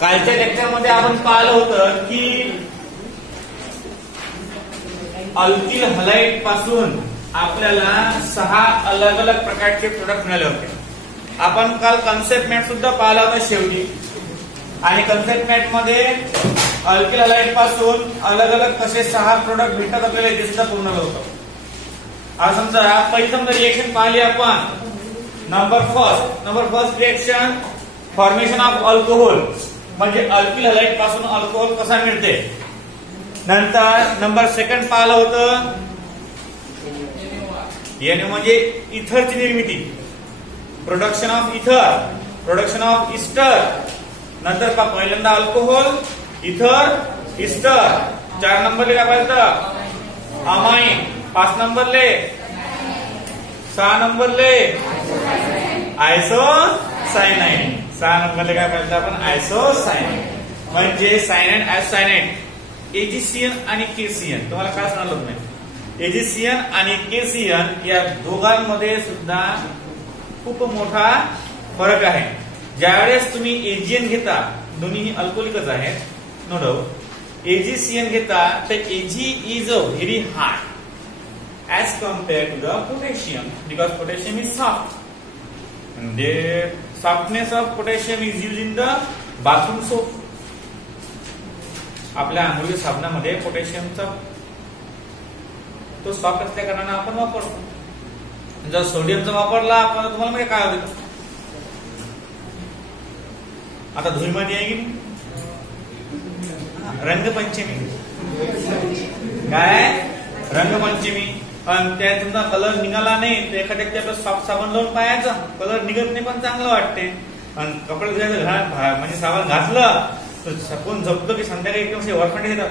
कालच्या लेक्चरमध्ये आपण पाहिलं होतं की अल्किल हलाइड पासून आपल्याला 6 अलग अलग प्रकारचे प्रोडक्ट मिळाले होते. आपण काल कन्सेप्ट मॅट सुद्धा पाहिला होता शेवटी, आणि कन्सेप्ट मॅट मध्ये अल्किल हलाइड पासून अलग अलग कसे 6 प्रोडक्ट भेटतात आपल्याला ते सुद्धा पूर्ण होतं. आज समजा पहिली समजा रिएक्शन पाहिली आपण. Number first reaction formation of alcohol, म्हणजे अल्किल हलाइड पासून अल्कोहोल कसा मिळते. नंतर नंबर सेकंड पाहिलं होतं NO म्हणजे इथरची निर्मिती, प्रोडक्शन ऑफ इथर, प्रोडक्शन ऑफ इस्टर. नंतर पहिल्यांदा अल्कोहोल, इथर, इस्टर. 4 नंबरले काय पाहिलं अमाइन. 5 नंबरले 6 नंबरले आयसोसायनाइड. 6 नंबरले काय पाहिलं आपण आयसोसायनाइड, म्हणजे सायनाइड आयसोसायनाइड. एजीसीएन आणि केसीएन तुम्हाला काय सांगितलं नाही. एजीसीएन आणि केसीएन या दोघांमध्ये सुद्धा खूप मोठा फरक आहे. ज्यावेळेस तुम्ही एजीएन घेता, दोन्ही अल्कोहोलिकच आहेत नो डाऊट. एजीसीएन घेता तर A G is a very hard as compare to the potassium, because potassium is soft. The softness of potassium is used in the bathroom soap. आपल्या आंघोळीच्या साबणामध्ये पोटॅशियमचा तो सॉफ्ट असल्या कारणाने आपण वापरतो. जर सोडियमचा वापरला आपण, तुम्हाला म्हणजे काय होतं आता धुळीमध्ये आहे की रंगपंचमी. काय रंगपंचमी, पण त्यात तुमचा कलर निघाला नाही तर एखाद्या सॉफ्ट साबण लावून पाहायचा, कलर निघत नाही पण चांगलं वाटते. आणि कपडे म्हणजे साबण घातलं तर छपून झोपतो की संध्याकाळी एकदम वरखंडी येतात.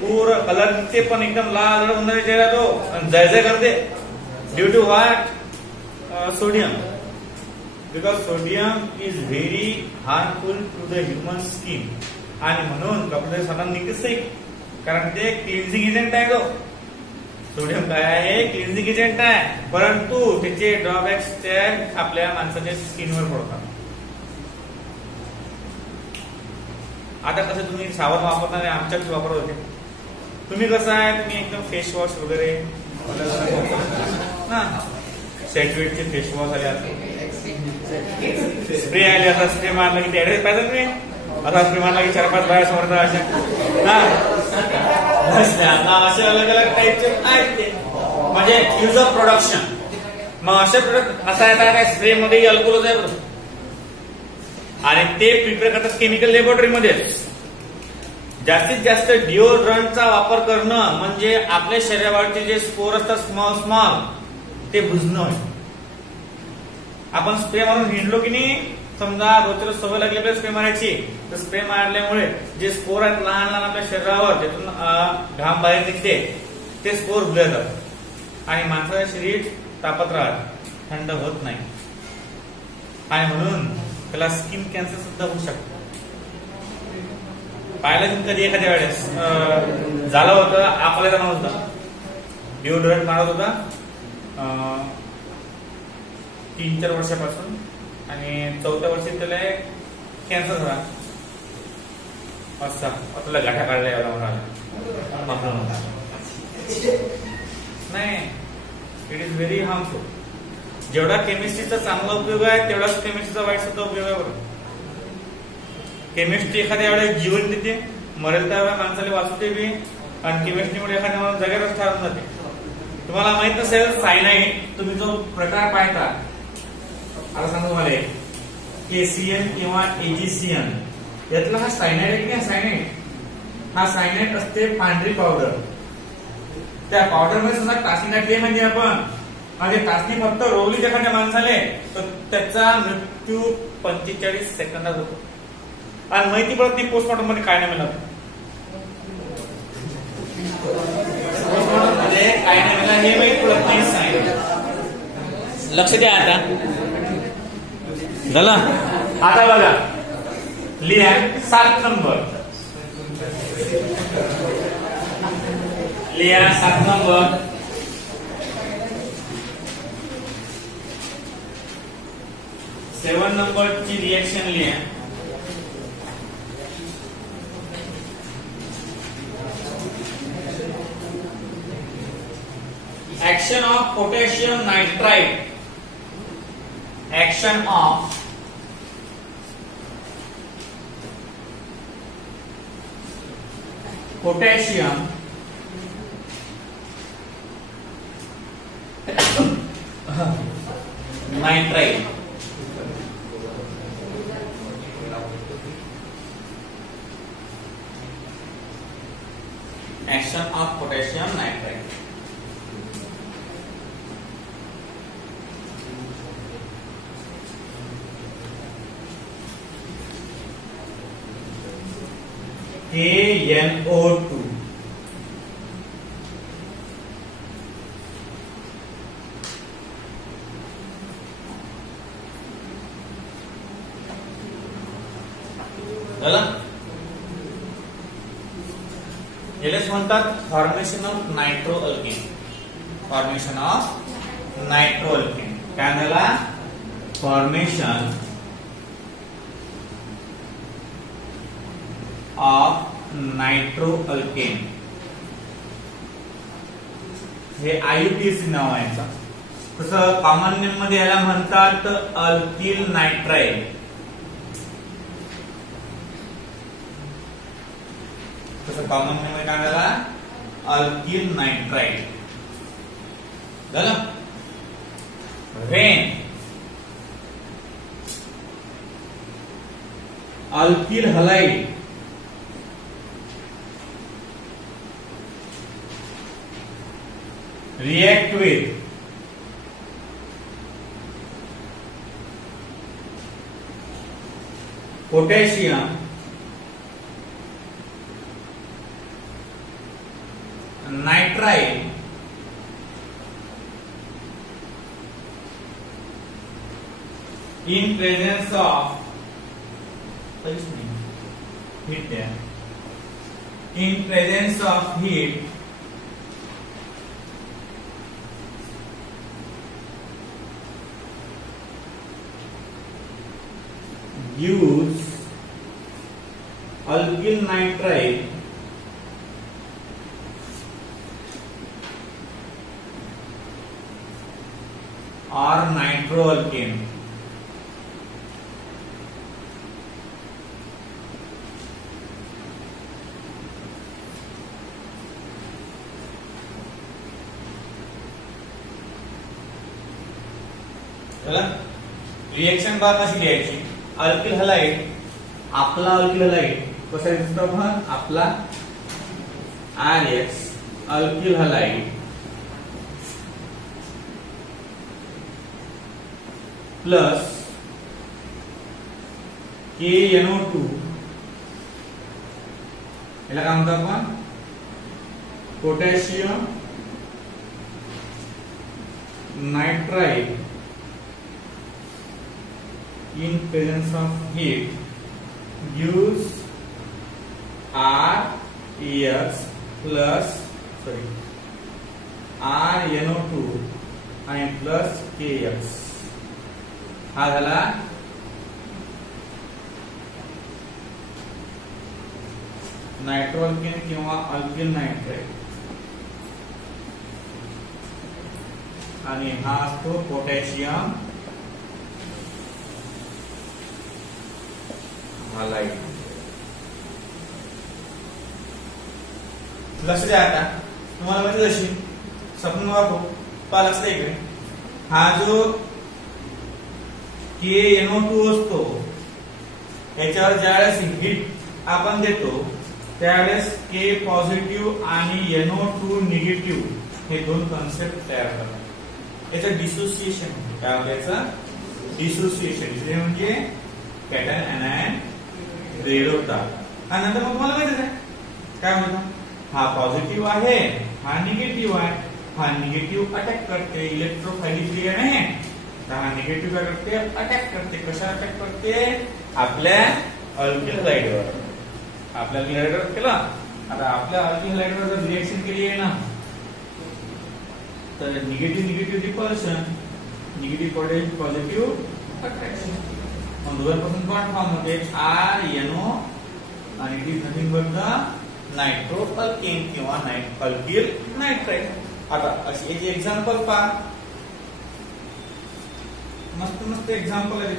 पूर्ण कलर निघते पण एकदम लाल उन्हाळ्या चेहरा तो जय जय करते. Due to what sodium, because sodium is very harmful to the human skin. आणि म्हणून कपडे साबण निघतेच नाही, कारण ते क्लिन्झिंग एजंट आहे. तो सोडियम काय आहे, क्लिन्झिंग एजंट आहे, परंतु त्याचे ड्रॉबॅक्स आपल्या माणसाच्या स्किनवर पडतात. आता कसं तुम्ही साबण वापरणार, आमच्याकडे वापरत होते, तुम्ही कसं आहे, तुम्ही एकदम फेस वॉश वगैरे ना, सेटवेटचे फेस वॉश आले, स्प्रे आले, आता स्प्रे मारला की ऍड्रेस पाहिजे तुम्ही, आता स्प्रे मारला की 4-5 बाया समोर अशा असे अलग अलग टाईपचे आहेत ते, म्हणजे यूज ऑफ प्रोडक्शन. मग असे प्रोडक्ट असा येतात काय, स्प्रे मध्ये अल्कोहोल आहे आणि ते प्रिपेअर करतात केमिकल लॅबोरेटरीमध्ये. जास्तीत जास्त डिओड्रंटचा वापर करणं म्हणजे आपल्या शरीरावरचे जे स्पोर असतात स्मॉल ते बुजणं. आपण स्प्रे मारून हिंडलो की नाही, समजा रोजच्या सवय लागली आपल्याला स्प्रे मारायची, तर स्प्रे मारल्यामुळे जे स्पोर आहेत लहान लहान आपल्या शरीरावर, ज्यातून घाम बाहेर निघते, ते स्पोर भुले जातात आणि माणसाचं शरीर तापत राहत, थंड होत नाही. आणि म्हणून त्याला स्किन कॅन्सर सुद्धा होऊ शकतो. पाहिलं कधी एखाद्या वेळेस झालं होतं, आपल्याला जाणं होता, डिओड्रंट मारत होता 3-4 वर्षापासून, आणि 4थ्या वर्षी त्याला कॅन्सर झाला. असा आपल्याला गाठ्या काढल्या नाही. It is very harmful. जेवढा केमिस्ट्रीचा चांगला उपयोग आहे तेवढाच केमिस्ट्रीचा वाईट सुद्धा उपयोग आहे. बरोबर, केमिस्ट्री एखाद्या वेळेस जीवन देते, मरेल त्या माणसाला वाचवते बी, आणि केमिस्ट्रीमुळे एखाद्या माणूस जगावरच ठरून जाते. तुम्हाला माहित नसेल सायनाइड, तुम्ही जो प्रकार पाहता, आता सांगतो तुम्हाला, केसीएन किंवा एजीसीएन यातला हा सायनाइड आहे की नाही. सायनाइड हा सायनाइड असते पांढरी पावडर. त्या पावडर मध्ये सुद्धा टाचणी टाकली म्हणजे आपण, म्हणजे टाचणी फक्त रोवली एखाद्या माणसाले तर त्याचा मृत्यू 45 सेकंदात होतो. आणि माहिती पडत नाही पोस्टमॉर्टम मध्ये काय नाही मिळालं. पोस्टमॉर्टम मध्ये काय नाही मिळालं हे माहिती पडत नाही. लक्ष द्या. आता झालं. आता बघा, लिहा 7 नंबर, लिहा 7 नंबर. 7 नंबरची रिएक्शन लिहा. Action of potassium nitrite. Action of potassium nitrite. Action of potassium nitrite. KNO2. यालाच म्हणतात formation of nitro alkane. Formation of nitro alkane. काय झाला? Formation of nitro alkane. हे IUPAC नाव आहे याचं. तसं कॉमन नेम मध्ये याला म्हणतात अल्किल नायट्राइड. तसं कॉमन नेम मध्ये काय झाला? Alkyl nitride. झालं? When alkyl halide react with potassium nitride in presence of heat there. In presence of heat use alkyl nitride or nitroalkane. Reaction बार कशी लिहायची? अल्किल हलाइड, आपला अल्किल हलाइड कसा दिसतो आपण? आपला RX alkyl halide plus KNO2 याला काय म्हणतो आपण? Potassium nitride in presence of heat gives REX plus RNO2 and plus KX. हा झाला नायट्रोअल्केन किंवा अल्किल नायट्राइड आणि हा असतो पोटॅशियम हलाइड. लक्ष द्या. आता तुम्हाला माहिती कशी सपन वापरू पा लक्ष द्या इकडे. हा जो KNO2 असतो याच्यावर ज्यावेळेस हिट आपण देतो त्यावेळेस K पॉझिटिव्ह आणि NO2 निगेटिव्ह हे दोन कन्सेप्ट तयार करतात. याचं डिसोसिएशन होते. काय होतं याचं? डिसोसिएशन म्हणजे कॅटन एनायन रेड होतात. आणि नंतर मग तुम्हाला माहिती आहे काय म्हणतो? हा पॉझिटिव्ह आहे, हा निगेटिव्ह आहे. हा निगेटिव्ह अटॅक करते, इलेक्ट्रोफाइलिक रिएक्शन आहे. तर हा निगेटिव्ह काय करते? अटॅक करते. कशा अटॅक करते? आपल्या अल्किल हलाइडवर. आपल्या अल्किल हलाइडवर केला. आता आपल्या अल्किल हलाइडवर जर रिएक्शन केली आहे ना तर negative repulsion, negative positive attraction. मग दोघांपासून बॉन्ड फॉर्म होते RNO आणि it is nothing but the nitro alkane किंवा अल्किल नायट्राइड. आता अशी एक एक्झाम्पल पहा. मस्त मस्त एक्झाम्पल आहे.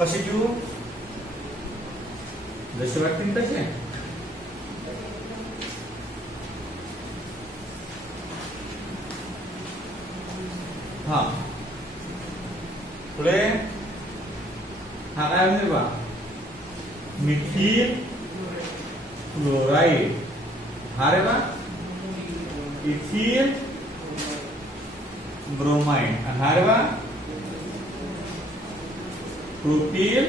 कसे घेऊ जसे वाटतील तसे. हा पुढे हा काय म्हणजे बा मिथिल क्लोराइड. हा रे बा इथिल ब्रोमाइड. हा रे बा propyl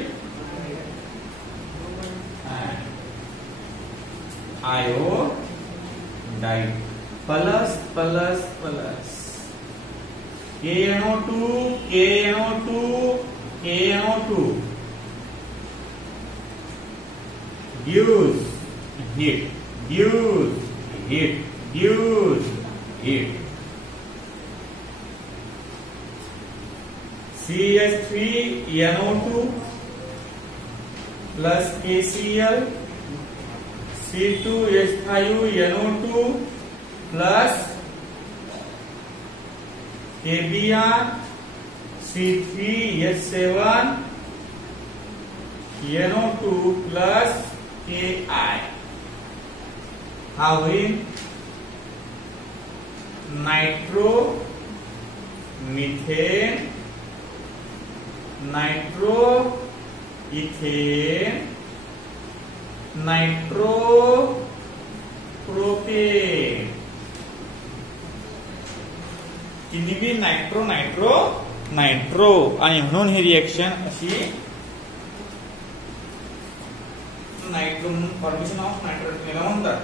iodide. Plus plus plus KNO2 KNO2 KNO2 gives heat gives heat gives heat. CH3NO2 plus KCl C2H5NO2 plus KBr C3H7NO2 plus Ki. हा होईल nitro methane nitro ethane nitro propane. तिन्ही बी nitro nitro nitro आणि म्हणून ही reaction अशी nitro formation of nitrogen म्हणतात.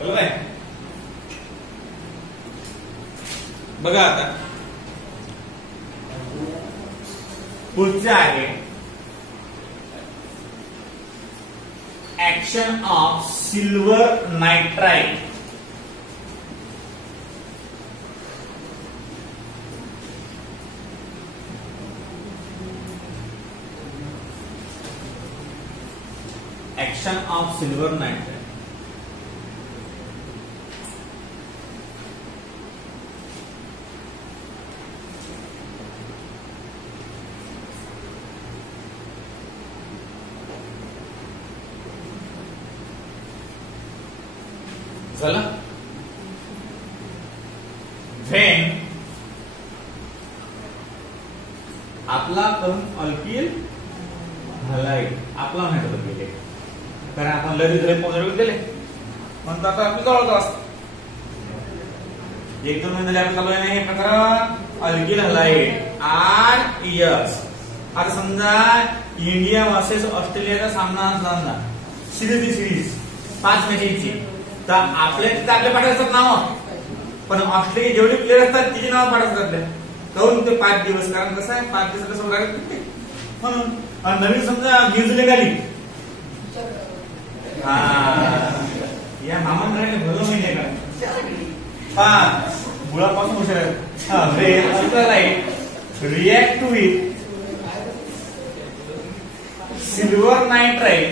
बरोबर आहे. बघा आता पुढचं आहे action of silver nitride. Action of silver nitride. चला व्हेन आपला करून अल्किल हलाइड आपला नाही होत गेले कारण आपण लगेच रे पॉझिटिव्ह दिले म्हणून आता आपलं जवळच असतं. एक दोन महिने लॅब चालू आहे नाही प्रकरण अल्किल हलाइड RES. आता समजा इंडिया वर्सेस ऑस्ट्रेलियाचा सामना असला सिरीज 5 मॅचेसची तर आपल्या तिथे आपल्या पाठवतात नाव पण ऑस्ट्रेलिया जेवढे प्लेयर असतात तिची नाव पाठवतात आपल्या करून ते 5 दिवस. कारण कसं आहे 5 दिवस कसं वगैरे म्हणून नवीन समजा न्यूझीलंड आली या मामान राहिले भलं माहिती का 5 गुळापासून हुशार react to it silver nitride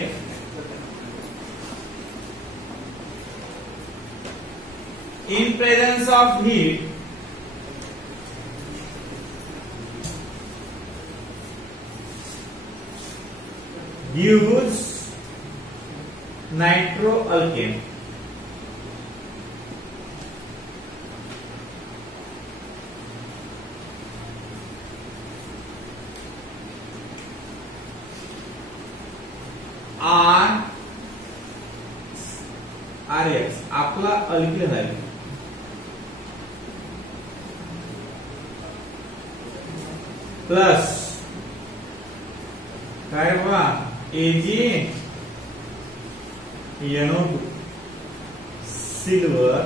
in presence of heat gives nitroalkane. RX आपला अल्किल आहे प्लस काय बा AgNO2 silver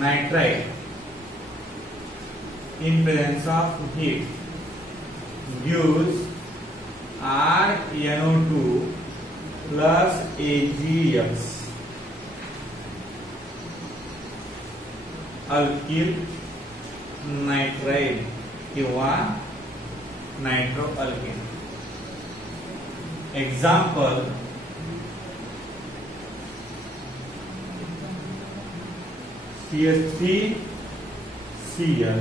nitride in presence of heat gives RnO2 plus AgX alkyl nitride किंवा nitro alkyl. Example CH3Cl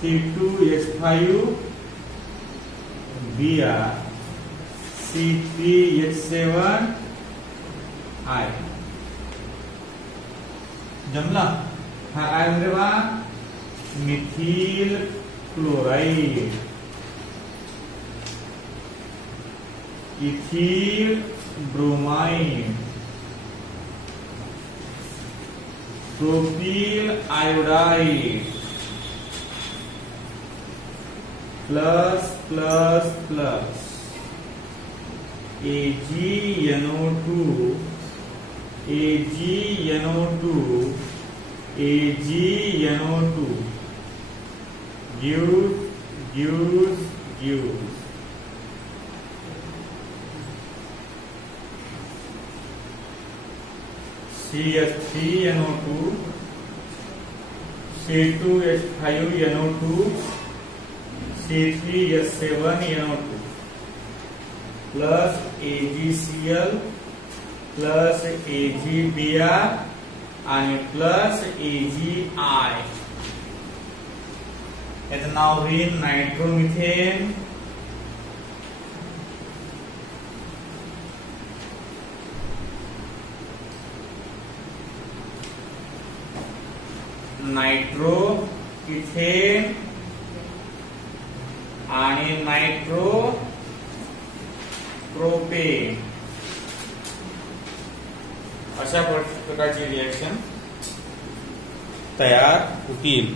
C2H5Br C3H7I. जमला. हा काय म्हणजे बा methyl chloride, ethyl bromide, propyl iodide plus plus plus AgNO2 AgNO2 AgNO2 gives CH3NO2 C2H5NO2 C3H7NO2 plus AgCl plus AgBr आणि plus AgI. याचं नाव होईल nitromethane. Nitro ethane आणि nitro propane अशा प्रकारची रिएक्शन तयार होतील.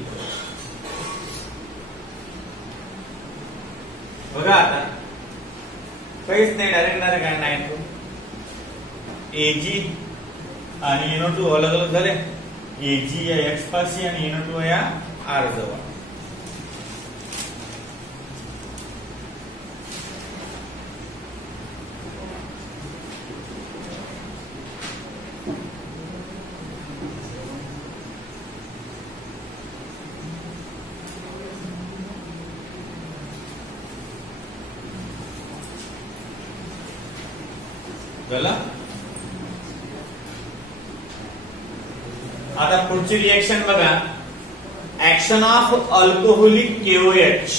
बघा आता काहीच नाही, डायरेक्ट काय नायट्रो Ag आणि NO2 अलग अलग झाले. Ag या X पाशी आणि NO2 या R जवळ. आता पुढची रिएक्शन बघा. Action of alcoholic KOH.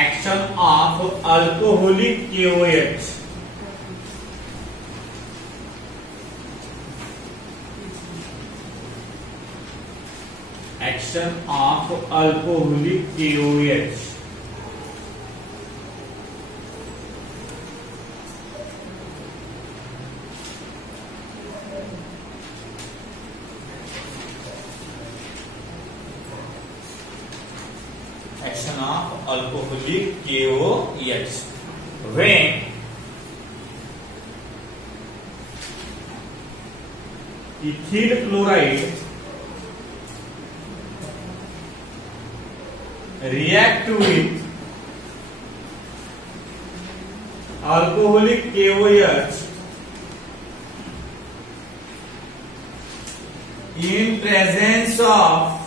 Action of alcoholic KOH. Action of alcoholic KOH. Action of alcoholic KOH. When ethyl chloride react with alcoholic KOH in presence of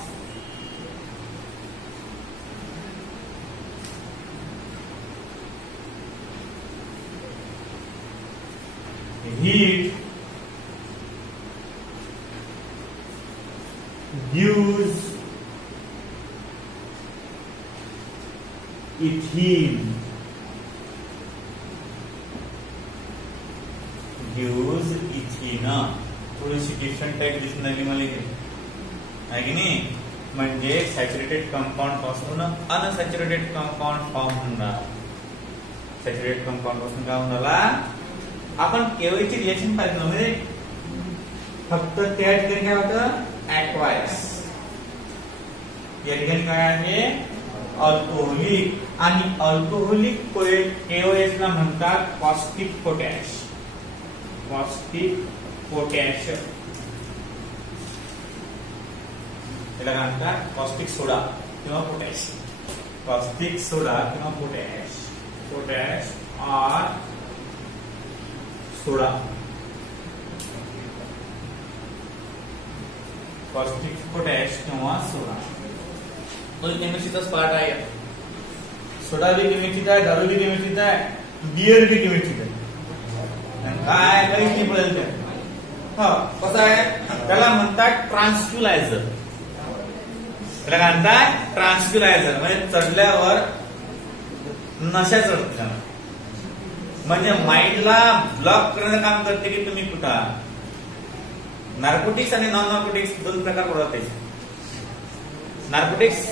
heat gives ethene. थोडीशी different type दिसणारी मला आहे की नाही. म्हणजे saturated compound पासून unsaturated compound form होणार. Saturated compound पासून काय होणार. आपण केवळची रिएक्शन पाहिजे म्हणजे फक्त त्या ठिकाणी काय होतं ऍक्वायस. या ठिकाणी काय आहे अल्कोहोलिक. आणि अल्कोहोलिक KOH ला म्हणतात कॉस्टिक पोटॅश. कॉस्टिक पोटॅश त्याला काय म्हणतात कॉस्टिक सोडा किंवा पोटॅश. कॉस्टिक सोडा किंवा पोटॅश, पोटॅश और सोडा, कॉस्टिक पोटॅश किंवा सोडा तो केमिस्ट्रीचाच पार्ट आहे. सोडा भी केमिस्ट्रीचा आहे, दारू भी केमिस्ट्रीचा आहे, बियर भी केमिस्ट्रीचा आहे. काय काही नाही बदलत. कसं आहे त्याला म्हणतात ट्रान्सक्युलायझर. त्याला काय म्हणतात ट्रान्सक्युलायझर. म्हणजे चढल्यावर नशा चढते, म्हणजे माइंडला ब्लॉक करण्याचं काम करते की तुम्ही कुठं. नार्कोटिक्स आणि नॉन नार्कोटिक्स दोन प्रकार पडतात. नार्कोटिक्स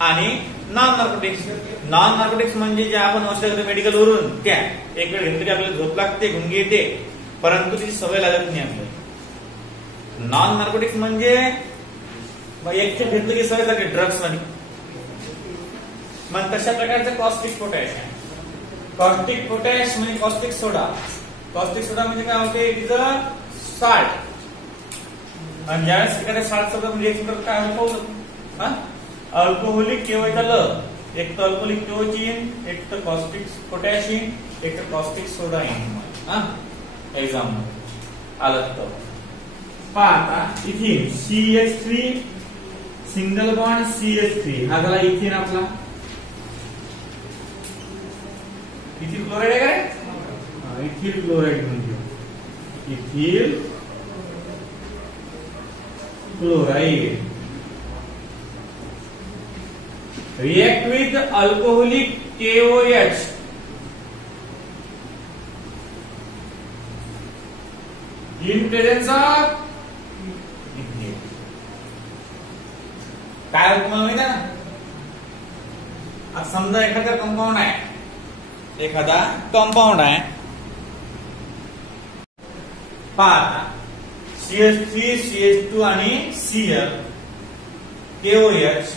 आणि नॉन नार्कोटिक्स. नॉन नार्कोटिक्स म्हणजे जे आपण औषध मेडिकल वरून त्या एक वेळ घेतली की आपल्याला झोप लागते, गुंगी येते, परंतु तिची सवय लागत नाही आपल्याला. नॉन नार्कोटिक्स म्हणजे एक घेतलं की सवय लागते ड्रग्स मध्ये. मग तशा प्रकारचं कॉस्टिक पोटॅश आहे. कॉस्टिक पोटॅश म्हणजे कॉस्टिक सोडा. कॉस्टिक सोडा म्हणजे काय होते, इट इज अ साल्ट. आणि ज्यावेळेस एखाद्या साल्ट सोबत रिएक्शन काय होतं, अल्कोहोलिक केवळ एक तर अल्कोहोलिक केओचिन, एक तर कॉस्टिक पोटॅशियम, एक तर कॉस्टिक सोडा येईन एक्झाम आलं. तर पहा इथिन CH3 सिंगल बॉन्ड CH3 हा झाला इथिन आपला. इथिल क्लोराइड आहे काय, इथिल क्लोराइड म्हणजे ethyl chloride react with alcoholic KOH in presence of ethyl. काय होतं मला माहिती आहे ना. आता समजा एखादा कंपाऊंड आहे, एखादा कंपाऊंड आहे, पहा CH3 CH2 आणि Cl KOH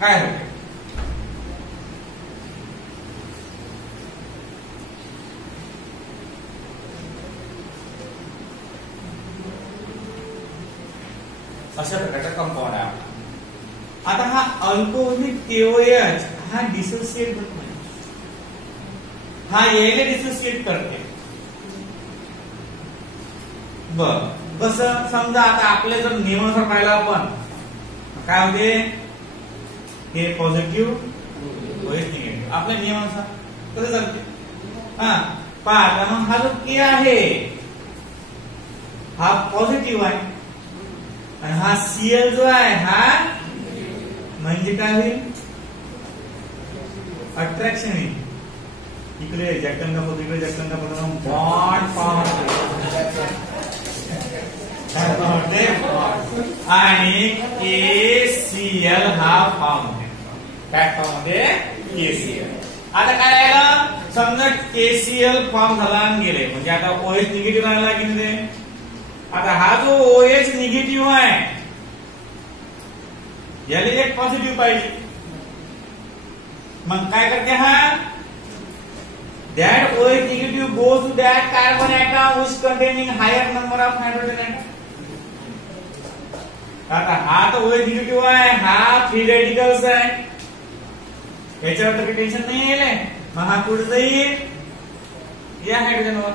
काय होते, अशा प्रकारचा कंपाऊंड आहे. आता हा अल्कोहोलिक KOH हा डिसोसिएट होत नाही, हा यायला डिसोसिएट करते. बर कसं समजा आता आपल्या जर नियमानुसार पाहिला आपण काय होते, हे पॉझिटिव्ह OH निगेटिव्ह आपल्या नियमानुसार कसं चालते. पहा मग हा जो K आहे हा पॉझिटिव्ह आहे आणि हा Cl जो आहे हा म्हणजे काय होईल, अट्रॅक्शन होईल. इकडे जटंगा होतो, इकडे जटंगा होतो, बॉन्ड फॉर्म आणि KCl हा फॉर्म होते. काय फॉर्म होते KCl. आता काय राहिलं, समजा KCl फॉर्म झाला आणि गेले म्हणजे आता OH निगेटिव्ह राहिला की नाही. आता हा जो OH निगेटिव्ह आहे याला एक पॉझिटिव्ह पाहिजे. मग काय करते हा, that OH negative goes to that carbon atom which containing higher number of hydrogen atom. आता हा तो OH निगेटिव्ह आहे, हा फ्री रेडिकल्स आहे, याच्यावर तर टेन्शन नाही आहे. मग हा कुठे जाईल, या हायड्रोजनवर.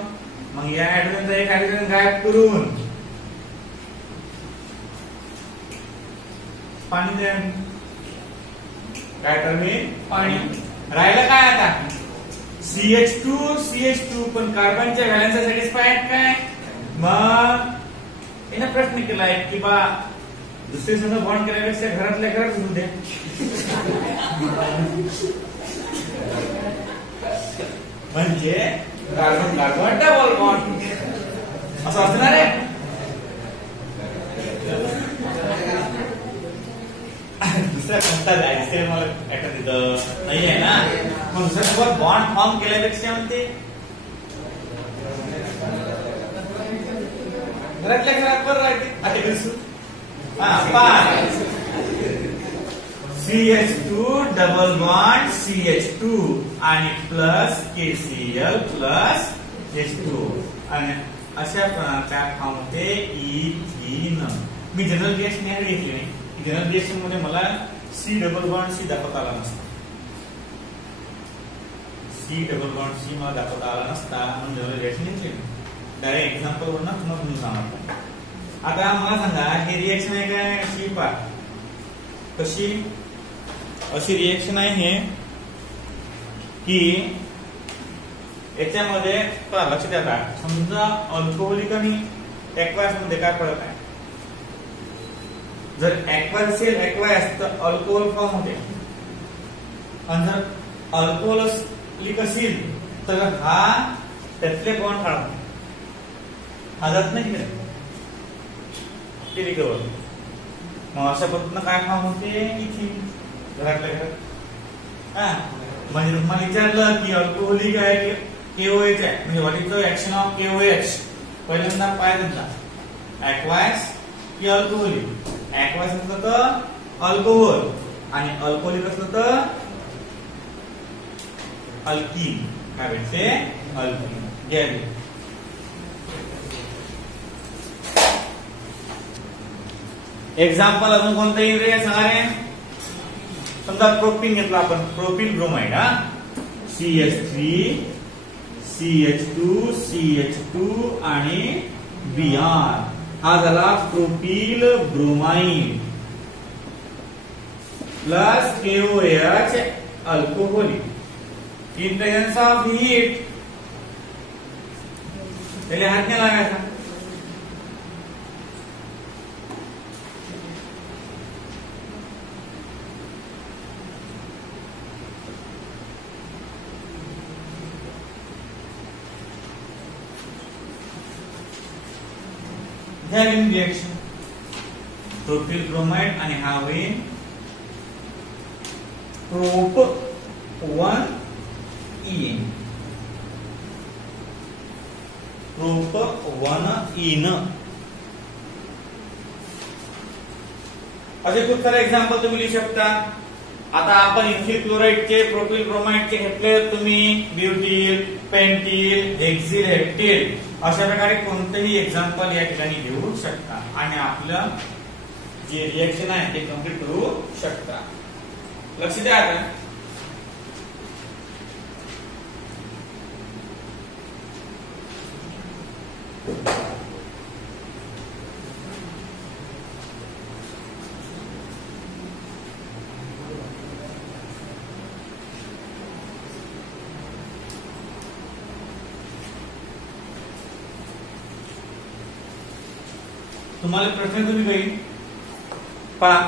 मग या हायड्रोजनचा एक हायड्रोजन गायब करून पाणी द्या. काय टर्मिन पाणी राहिलं काय आता CH2 पण कार्बनच्या व्हॅलेन्स सॅटिस्फाईड काय. मग याने प्रश्न केलाय की बा दुसरे संग बॉन्ड केल्यापेक्षा घरातल्या घरात होऊ द्या. म्हणजे कार्बन कार्बन डबल बॉन्ड असं असणार आहे. दुसऱ्या कोणता जायचं मला तिथं नाही आहे ना. मग दुसऱ्यासोबत बॉन्ड फॉर्म केल्यापेक्षा म्हणते घरातल्या घरात बरं राहते. आता दिसू CH2 डबल बॉन्ड CH2 आणि प्लस KCl प्लस H2 आणि अशा प्रकारच्या फॉर्म होते इथिन. मी जनरल रिएक्शन याकडे घेतली नाही, जनरल रिएक्शन मध्ये मला सी डबल बॉन्ड सी दाखवता आला नसता, सी डबल बॉन्ड सी मला दाखवता आला नसता म्हणून जनरल रिएक्शन घेतली. डायरेक्ट एक्झाम्पल वरून तुम्हाला सांगतो. आता मला सांगा ही रिएक्शन आहे काय अशी पा कशी अशी रिएक्शन आहे हे की याच्यामध्ये लक्ष द्या का समजा अल्कोहोलिक आणि एक्वायस मध्ये काय फरक आहे. जर एक्वायस असेल एक्वायस तर अल्कोहोल फॉर्म होते आणि जर अल्कोहोलिक असेल तर हा त्यातले बॉन्ड काढतो, हा जात नाही ते रिकवर. मग अशा पद्धतीनं काय फॉर्म होते इथिन घरातल्या घरात. म्हणजे तुम्हाला विचारलं की अल्कोहोलिक आहे KOH आहे म्हणजे what is the action of KOH. पहिल्यांदा पाय तुमचा एक्वायस की अल्कोहोलिक. एक्वायस असलं तर अल्कोहोल आणि अल्कोहोलिक असलं तर अल्कीन. काय भेटते अल्कीन. गॅली. एक्झाम्पल अजून कोणतं येईल रे सांगा रे. समजा प्रोपीन घेतला आपण प्रोपील ब्रोमाइड हा CH3 CH2 CH2 आणि Br हा झाला propyl bromide plus KOH alcoholic in presence of heat. त्याला हात नाही लागायचा. having reaction propyl bromide आणि हा होईल prop 1ene prop 1ene. असे खूप सारे एक्झाम्पल तुम्ही लिहू शकता. आता आपण इथिल क्लोराइडचे प्रोपिल ब्रोमाइडचे घेतले तुम्ही ब्युटील पेंटील हेक्सिल हेप्टील अशा प्रकारे कोणतेही एक्झाम्पल या ठिकाणी घेऊ शकता आणि आपलं जे रिएक्शन आहे ते कंप्लीट करू शकता. लक्ष द्या. आता तुम्हाला प्रश्न तुम्ही काही पहा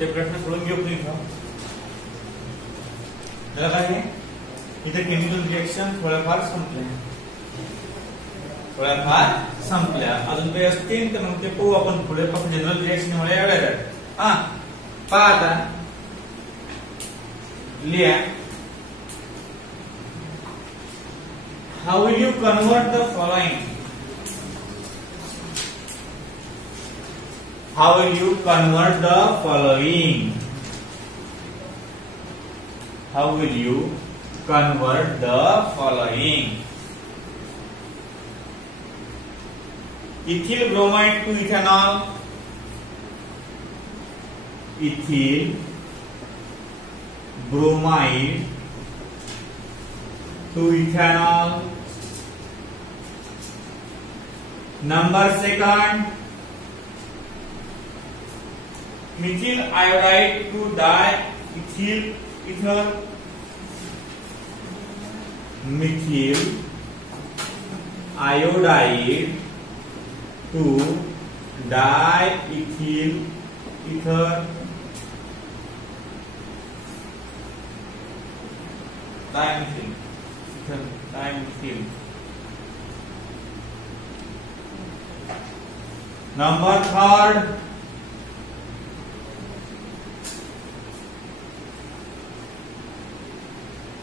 ते प्रश्न सोडून घेऊ तुम्ही. त्याला काय आहे इथे केमिकल रिएक्शन थोड्याफार संपल्या अजून काही असतील तर मग ते पाहू आपण पुढे. फक्त जनरल रिएक्शन मुळे एवढ्या हा पहा. आता लिहा how will you convert the following. How will you convert the following? How will you convert the following? Ethyl bromide to ethanol. Ethyl bromide to ethanol. Number second. Methyl iodide to diethyl ether. Methyl iodide to diethyl ether. Dimethyl. Number third.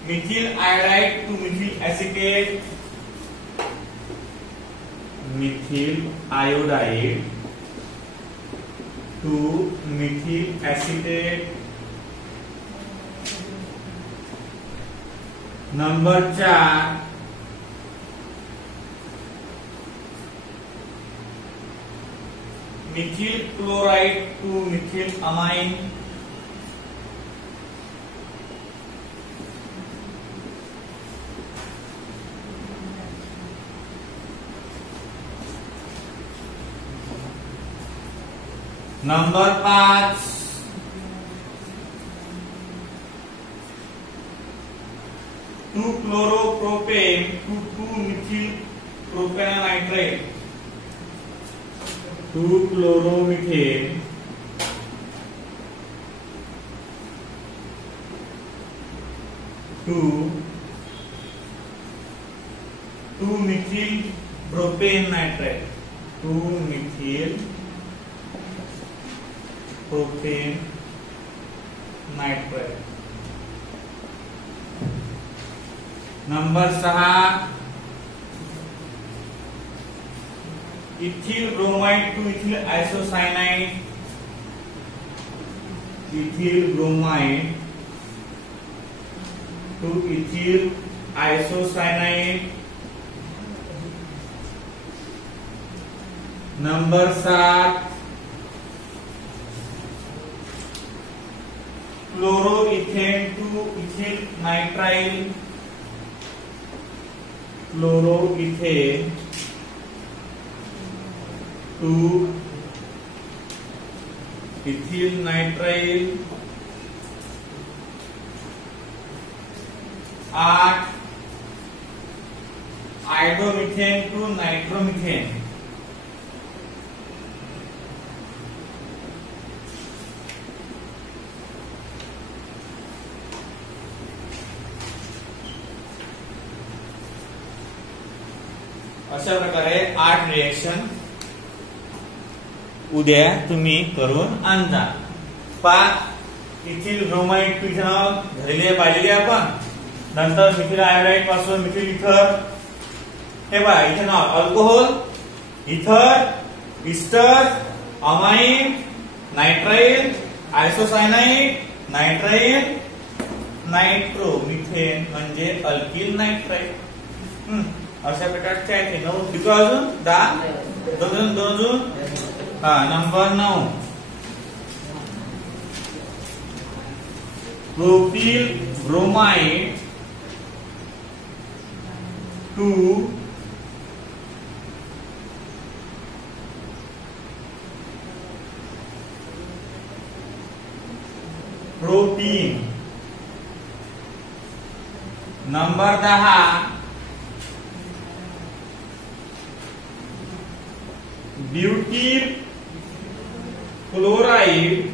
Methyl iodide to methyl acetate. Methyl iodide to methyl acetate. Number 4. Methyl chloride to methyl amine, number 5 2 chloropropane to 2 methyl propanenitrile, 2 chloromethane to 2 methyl propane nitrile, 2 methyl propane nitrile. Number 6 ethyl bromide to ethyl isocyanide, ethyl bromide to ethyl isocyanide. Number 7 chloroethane to ethyl nitrile, chloroethane to ethyl nitrile. 8 iodomethane to nitromethane, अशा प्रकारे 8 reaction उद्या तुम्ही करून आणता। Ethyl bromide to ethanol झालेली पाहिलेली आपण। नंतर मिथिल आयोडाइड पासून मिथिल इथर, हे पहा ethanol, alcohol, ether, ester, amine, nitrile, isocyanide, nitrile, nitromethane म्हणजे अल्किल नाइट्राइल। अशा प्रकारचे आहे 9 किती अजून 10 दोन number 9 propyl bromide to propene. Number 10 butyl chloride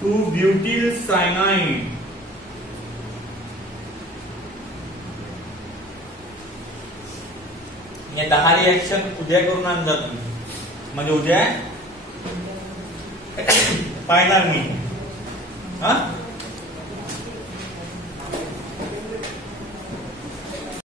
to butyl cyanide. हे 10 रिएक्शन उद्या करून आणजा तुम्ही, म्हणजे उद्या पाहणार मी।